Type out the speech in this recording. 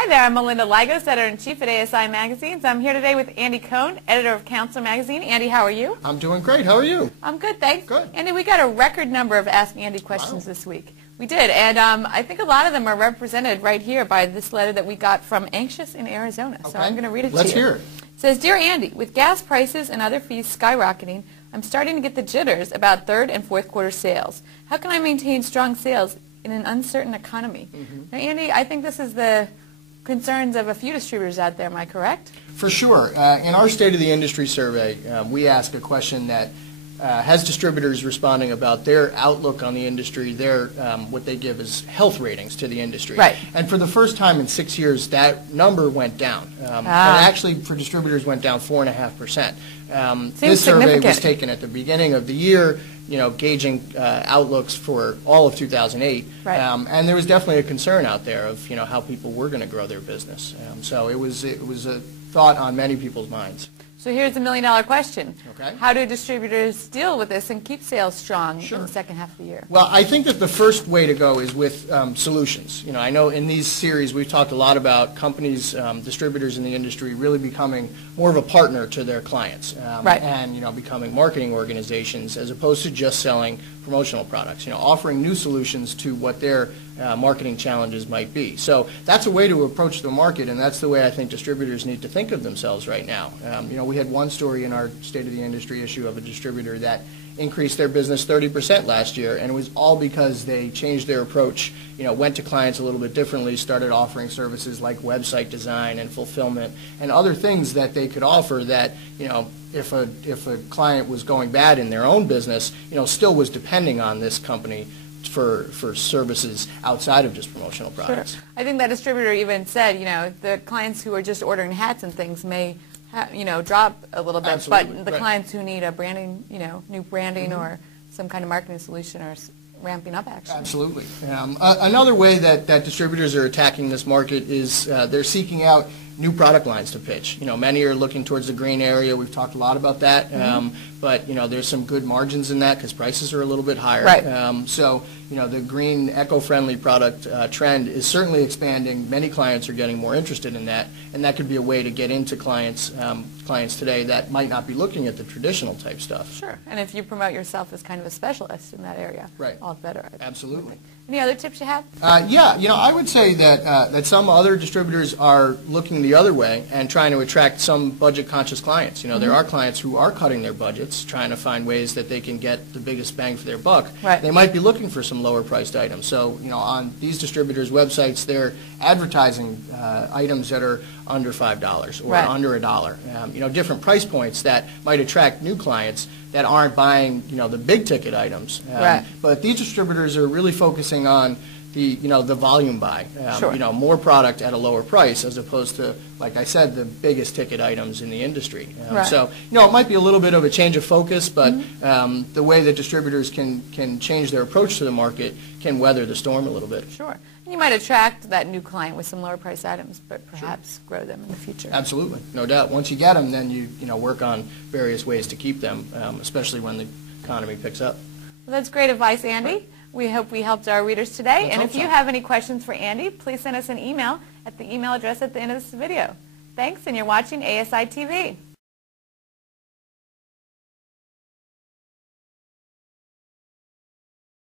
Hi there, I'm Melinda Lagos, Editor-in-Chief at ASI Magazines. I'm here today with Andy Cohen, Editor of Counselor Magazine. Andy, how are you? I'm doing great. How are you? I'm good, thanks. Good. Andy, we got a record number of Ask Andy questions this week. We did, and I think a lot of them are represented right here by this letter that we got from Anxious in Arizona. Okay. So I'm going to read it to you. Let's hear it. It says, Dear Andy, with gas prices and other fees skyrocketing, I'm starting to get the jitters about third and fourth quarter sales. How can I maintain strong sales in an uncertain economy? Now, Andy, I think this is the concerns of a few distributors out there, am I correct? For sure. In our State of the Industry survey, we ask a question that has distributors responding about their outlook on the industry, their what they give as health ratings to the industry. Right. And for the first time in 6 years, that number went down. It actually, for distributors, went down 4.5%. This survey was taken at the beginning of the year, gauging outlooks for all of 2008. Right. And there was definitely a concern out there of, how people were going to grow their business. So it was a thought on many people's minds. So here's the million-dollar question. Okay. How do distributors deal with this and keep sales strong Sure. in the second half of the year? Well, I think that the first way to go is with solutions. I know in these series we've talked a lot about companies, distributors in the industry really becoming more of a partner to their clients. Right. And, becoming marketing organizations as opposed to just selling promotional products, offering new solutions to what their marketing challenges might be. So that's a way to approach the market, and that's the way I think distributors need to think of themselves right now. We had one story in our State of the Industry issue of a distributor that increased their business 30% last year, and it was all because they changed their approach, went to clients a little bit differently, started offering services like website design and fulfillment and other things that they could offer that, if a client was going bad in their own business, still was depending on this company for services outside of just promotional products. Sure. I think that distributor even said, the clients who are just ordering hats and things may drop a little bit, Absolutely. but the Right. clients who need a branding, new branding or some kind of marketing solution are ramping up actually. Absolutely. Another way that distributors are attacking this market is they're seeking out new product lines to pitch. Many are looking towards the green area. We've talked a lot about that. But there's some good margins in that because prices are a little bit higher. Right. So the green, eco-friendly product trend is certainly expanding. Many clients are getting more interested in that, and that could be a way to get into clients today that might not be looking at the traditional type stuff. Sure. And if you promote yourself as kind of a specialist in that area, right. all the better. Absolutely. Any other tips you have? Yeah, I would say that some other distributors are looking the other way and trying to attract some budget-conscious clients. There are clients who are cutting their budgets, trying to find ways that they can get the biggest bang for their buck. Right. They might be looking for some lower-priced items. So, on these distributors' websites, they're advertising items that are under $5 or right. under $1. Different price points that might attract new clients that aren't buying, the big-ticket items. Right. But these distributors are really focusing on the volume buy. Sure. More product at a lower price as opposed to, like I said, the biggest ticket items in the industry. Right. So, it might be a little bit of a change of focus, but the way that distributors can change their approach to the market can weather the storm a little bit. Sure. And you might attract that new client with some lower price items, but perhaps grow them in the future. Absolutely, no doubt. Once you get them, then you work on various ways to keep them, especially when the economy picks up. Well, that's great advice, Andy. We hope we helped our readers today. Let's and hope if you so. have any questions for Andy, please send us an email at the email address at the end of this video. Thanks, and you're watching ASI TV.